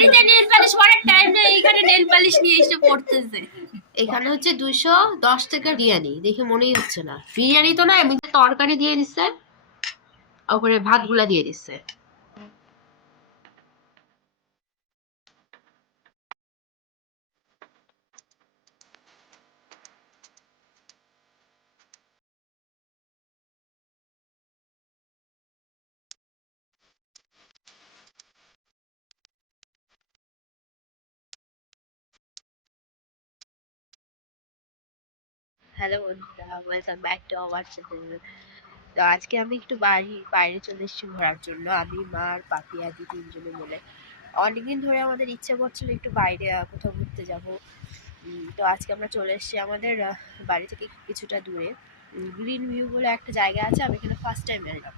বাড়িতে nail polish পরার time নেই, এখানে নেল পালিশ নিয়ে এসে পড়তেছে। এখানে হচ্ছে 210 টাকা বিরিয়ানি, দেখে মনেই হচ্ছে না বিরিয়ানি তো না, এমনিতে তরকারি দিয়ে দিচ্ছে, ওপরে ভাতগুলা দিয়ে দিচ্ছে। হ্যালো বন্ধুরা, welcome back to our channel. তো আজকে আমি একটু বাইরে চলে এসেছি ঘোরার জন্য, আমি, মা আর পাপি আদি তিনজনে মিলে। অনেকদিন ধরে আমাদের ইচ্ছা করছিল একটু বাইরে কোথাও ঘুরতে যাব। তো আজকে আমরা চলে এসেছি আমাদের বাড়ি থেকে কিছুটা দূরে। গ্রিন ভিউ বলে একটা জায়গা আছে, আমি এখানে ফার্স্ট টাইম এলাম।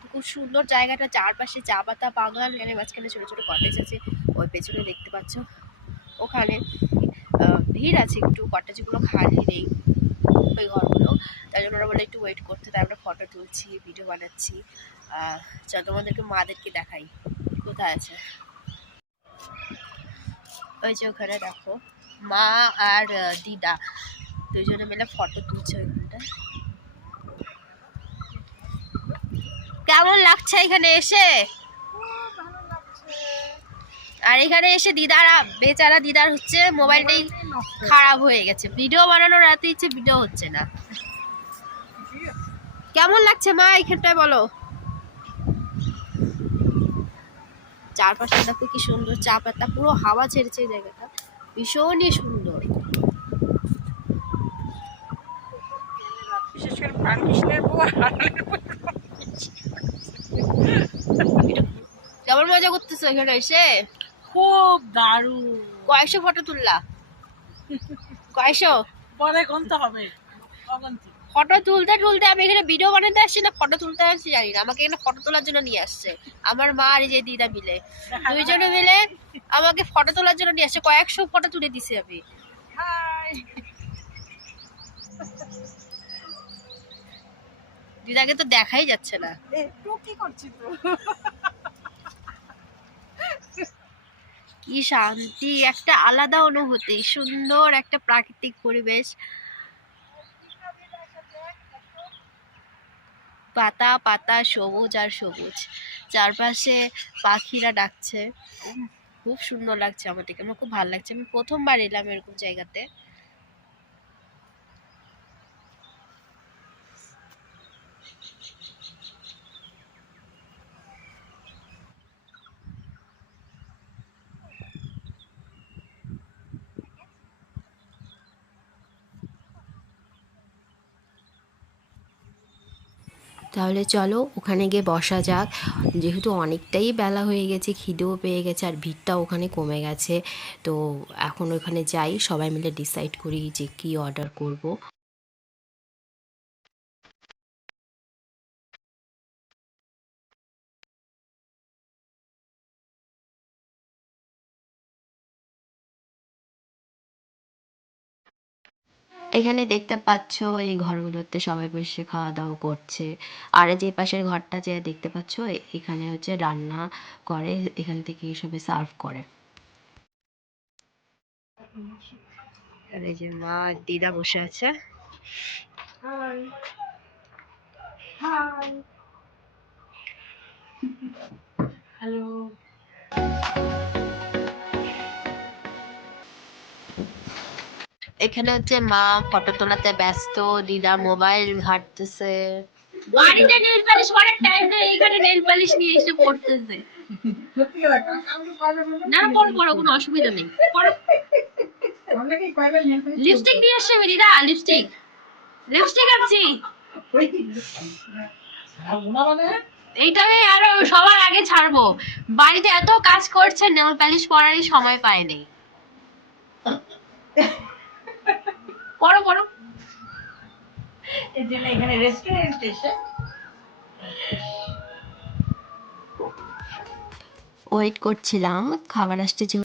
তো খুব সুন্দর জায়গাটা, চারপাশে চা পাতা বাগান, এখানে মাঝখানে ছোটো ছোটো কটেজ আছে, ওই পেছনে দেখতে পাচ্ছ ওখানে ভিড় আছে একটু, কটেজগুলো খালি নেই ওই ঘরগুলো, তাই জন্য ওরা বলে একটু ওয়েট করতে, তাই আমরা ফটো তুলছি, ভিডিও বানাচ্ছি। চল তোমাদেরকে মাদেরকে দেখাই কোথায় আছে। ওই যে ওখানে দেখো মা আর দিদা দুজনে মিলে ফটো তুলছে ওইখানটা। কেমন লাগছে এখানে এসে? আর এখানে এসে দিদারা, বেচারা দিদার হচ্ছে মোবাইলটাই খারাপ হয়ে গেছে, ভিডিও বানানোর রাতে ইচ্ছে ভিডিও হচ্ছে না। কেমন লাগছে মা এখানটায় বলো? চারপাশে দেখো কি সুন্দর চা পাতা, পুরো হাওয়া ছেড়েছে এই জায়গাটা, ভীষণই সুন্দর। বিশেষ করে প্রাণকৃষ্ণের কেমন মজা করতেছো এখানে এসে? খুব দারুণ। কয়শো ফটো তুললা? কয়শো? পরে গুনতে হবে। ফটো তুলতে তুলতে আমি এখানে ভিডিও বানাতে আসছি না ফটো তুলতে আসছি জানি না, আমাকে এখানে ফটো তোলার জন্য নিয়ে আসছে আমার মা আর এই যে দিদা মিলে, দুইজনে মিলে আমাকে ফটো তোলার জন্য নিয়ে আসছে। কয়েকশো ফটো তুলে দিছি আমি। দিদাকে তো দেখাই যাচ্ছে না। কি করছিস তো? কি শান্তি, একটা আলাদা অনুভূতি, সুন্দর একটা প্রাকৃতিক পরিবেশ, পাতা পাতা সবুজ আর সবুজ, চারপাশে পাখিরা ডাকছে, খুব সুন্দর লাগছে আমাদেরকে, আমার খুব ভালো লাগছে। আমি প্রথমবার এলাম এরকম জায়গাতে। তাহলে চলো ওখানে গিয়ে বসা যাক, যেহেতু অনেকটাই বেলা হয়ে গেছে, খিদেও পেয়ে গেছে আর ভিড়টাও ওখানে কমে গেছে। তো এখন ওখানে যাই, সবাই মিলে ডিসাইড করি যে কি অর্ডার করব। এখানে দেখতে পাচ্ছ এই ঘরগুলোতে সবাই বসে খাওয়া দাওয়া করছে, আর যে পাশের ঘরটা যে দেখতে পাচ্ছ এখানে হচ্ছে রান্না করে, এখান থেকে সবাই সার্ভ করে। আর এই যে মা দিদা বসে আছে। High hi hello. এখানে হচ্ছে মা ফটো তোলাতে ব্যস্ত, দিদা মোবাইল ঘাঁটতেছে। বাড়িতে নেল পালিশ পরার টাইম নেই, এখানে নেল পালিশ নিয়ে এসে পড়তেছে। না পড়ো পড়ো, কোনো অসুবিধা নেই, পড়ো। লিপস্টিক নিয়ে আসছে দিদা, লিপস্টিক লিপস্টিক আনছি। এইটাকে আরো সবার আগে ছাড়বো, বাড়িতে এত কাজ করছে নেল পালিশ পরারই সময় পায়নি। পড়ো পড়ো। এই জন্য এখানে রেস্টুরেন্ট এসে ওয়েট করছিলাম, খাবার আসতে যে।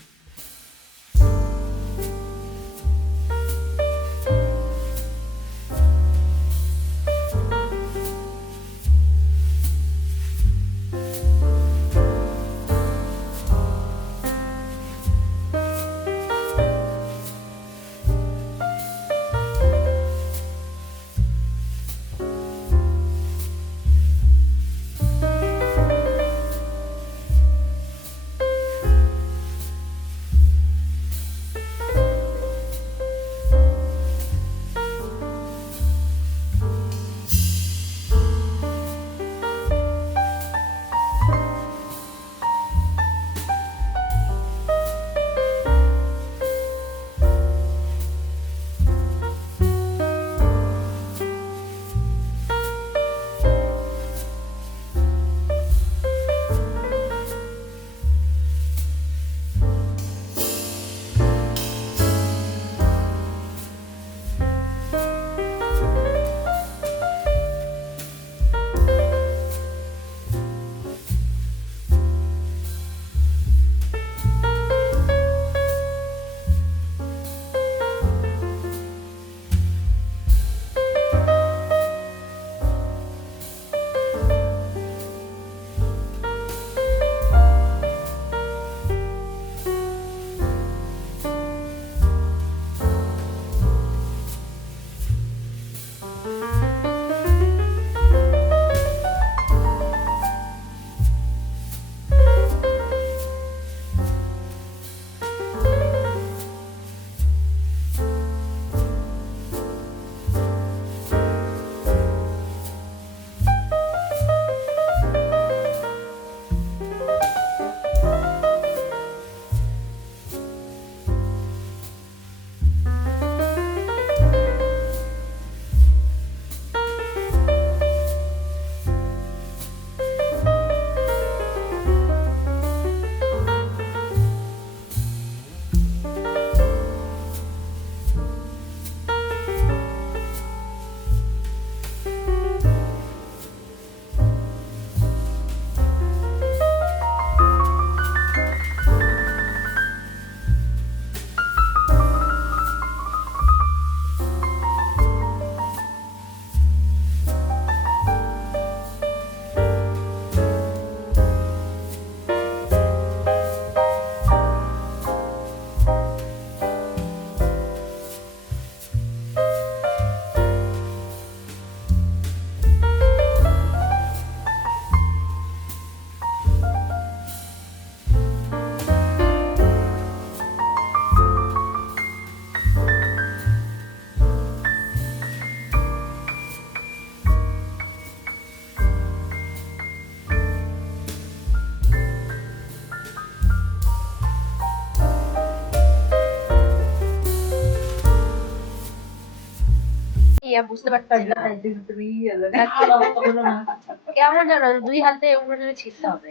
আর বুঝতে পারছি না কেমন জানো 2 হাতে এগুলো ছিঁড়তে হবে।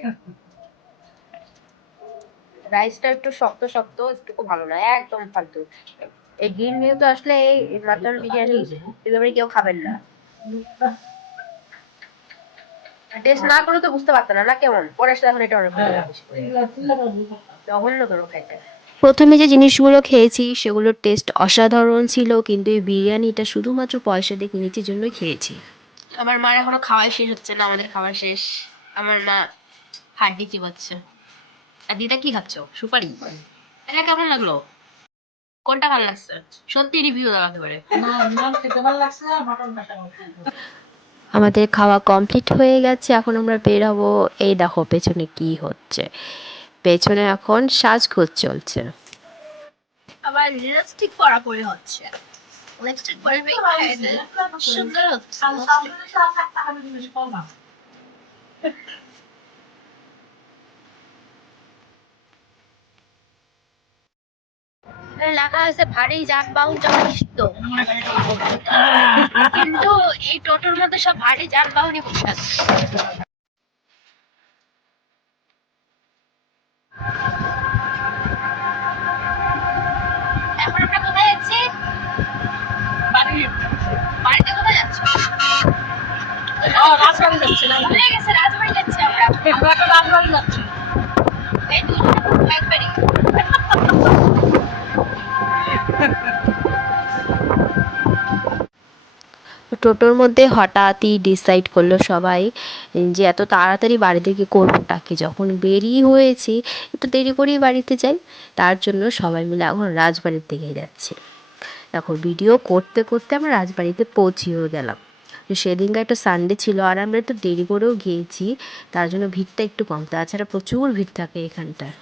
রাইসটা একটু শক্ত শক্ত, একটু ভালো না, একদম ফালতু। এই গ্রিন মিল তো আসলে এই মাটন বিরিয়ানি একেবারে কেউ খাবেন না। টেস্ট না করে তো বুঝতে পারতো না কেমন, পরে আসলে এখন এটা অনেক জঘন্য ধরো খাইতে। প্রথমে যে জিনিসগুলো খেয়েছি সেগুলোর টেস্ট অসাধারণ ছিল, কিন্তু এই বিরিয়ানিটা শুধুমাত্র পয়সা দিয়ে কিনেছি জন্যই খেয়েছি। আমার মার এখনো খাওয়াই শেষ হচ্ছে না, আমাদের খাওয়া শেষ। আমার মা হাড্ডি চিবাচ্ছে। আর দিদা কি খাচ্ছ? সুপারি। এটা কেমন লাগলো? কোনটা ভালো লাগছে? সত্যি রিভিউ দাও একেবারে। আমাদের খাওয়া কমপ্লিট হয়ে গেছে, এখন আমরা বের হবো। এই দেখো পেছনে কি হচ্ছে, পেছনে এখন সাজগোজ চলছে। আবার লিপস্টিক পরা পরে হচ্ছে। লিপস্টিক পরে সুন্দর হচ্ছে। লেখা আছে ভারী যানবাহন যখন নিষিদ্ধ, কিন্তু এই টোটোর মধ্যে সব ভারী যানবাহনই বসে আছে। এখন আমরা কোথায় যাচ্ছি? বাড়িতে কোথায় যাচ্ছি? রাজবাড়ি যাচ্ছি না, ভুলে গেছে, রাজবাড়ি যাচ্ছি আমরা। রাজবাড়ি যাচ্ছি এই দুজনে একবারই। টোটোর মধ্যে হঠাৎই ডিসাইড করলো সবাই যে এত তাড়াতাড়ি বাড়ি থেকে করবোটা কি, যখন বেরিয়ে হয়েছি একটু দেরি করেই বাড়িতে যাই। তার জন্য সবাই মিলে এখন রাজবাড়ির দিকে যাচ্ছি। দেখো ভিডিও করতে করতে আমরা রাজবাড়িতে পৌঁছেও গেলাম। তো সেদিনকার একটা সানডে ছিল আর আমরা একটু দেরি করেও গিয়েছি, তার জন্য ভিড়টা একটু কম, তাছাড়া প্রচুর ভিড় থাকে এখানটায়।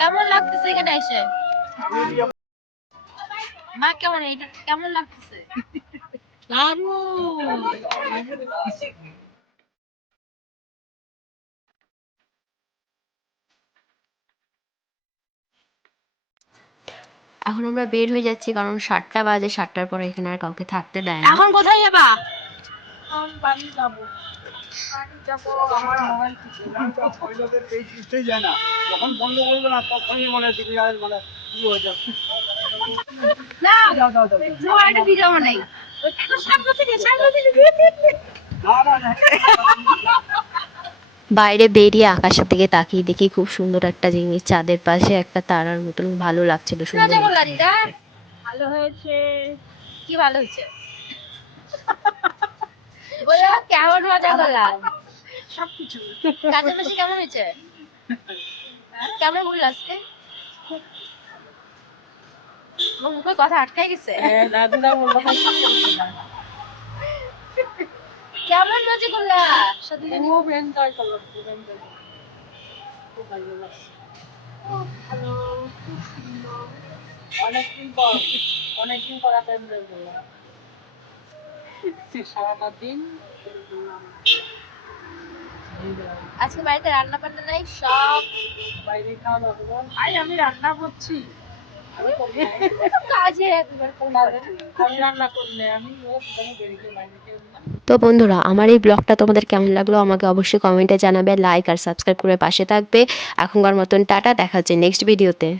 কেমন লাগতেছে এখানে এসে? মা কেমন, এটা কেমন লাগতেছে? এখন আমরা বের হয়ে যাচ্ছি, কারণ 7টা বাজে, 7টার পরে এখানে আর কাউকে থাকতে দেয় না। এখন কোথায় যাবা? বাড়ি যাবো। আমার মোবাইল যায় না, যখন বন্ধ করবে না তখনই মনে হচ্ছে মানে কি হয়ে যাচ্ছে। না যাও যাও যাও তোমার একটা ভিডিও বানাই। সামনে থেকে না না না বাইরে বেরিয়ে আকাশের দিকে তাকিয়ে দেখি খুব সুন্দর একটা জিনিস, চাঁদের পাশে একটা তারার মতন ভালো লাগছিল, সুন্দর মজা করলা লাগছিল। দিদা? ভালো হয়েছে। কি ভালো হয়েছে? বলো কেমন মজা করলা? সবকিছু কাজের বেশি কেমন হয়েছে? কেমন ঘুরলো আজকে? আমার মুখে কথা আটকাই গেছে। দাদুরা বললো কেমন মজা করলা? সত্যি খুব এনজয় করলাম, খুব এনজয় খুব ভালো লাগছে। হ্যালো, খুব সুন্দর। অনেকদিন পর এত এনজয় করলাম। সারাটা দিন আজকে বাড়িতে রান্না বান্না নাই, সব বাইরে খাওয়া দাওয়া। আমি রান্না করছি, কাজে একবার আমি রান্না করলে আমি বেরিয়ে বাইরে খেয়ে নিলাম। তো বন্ধুরা, আমার এই ব্লগটা তোমাদের কেমন লাগলো আমাকে অবশ্যই কমেন্টে জানাবে, লাইক আর সাবস্ক্রাইব করে পাশে থাকবে। এখনকার মতন টাটা, দেখা হচ্ছে নেক্সট ভিডিওতে।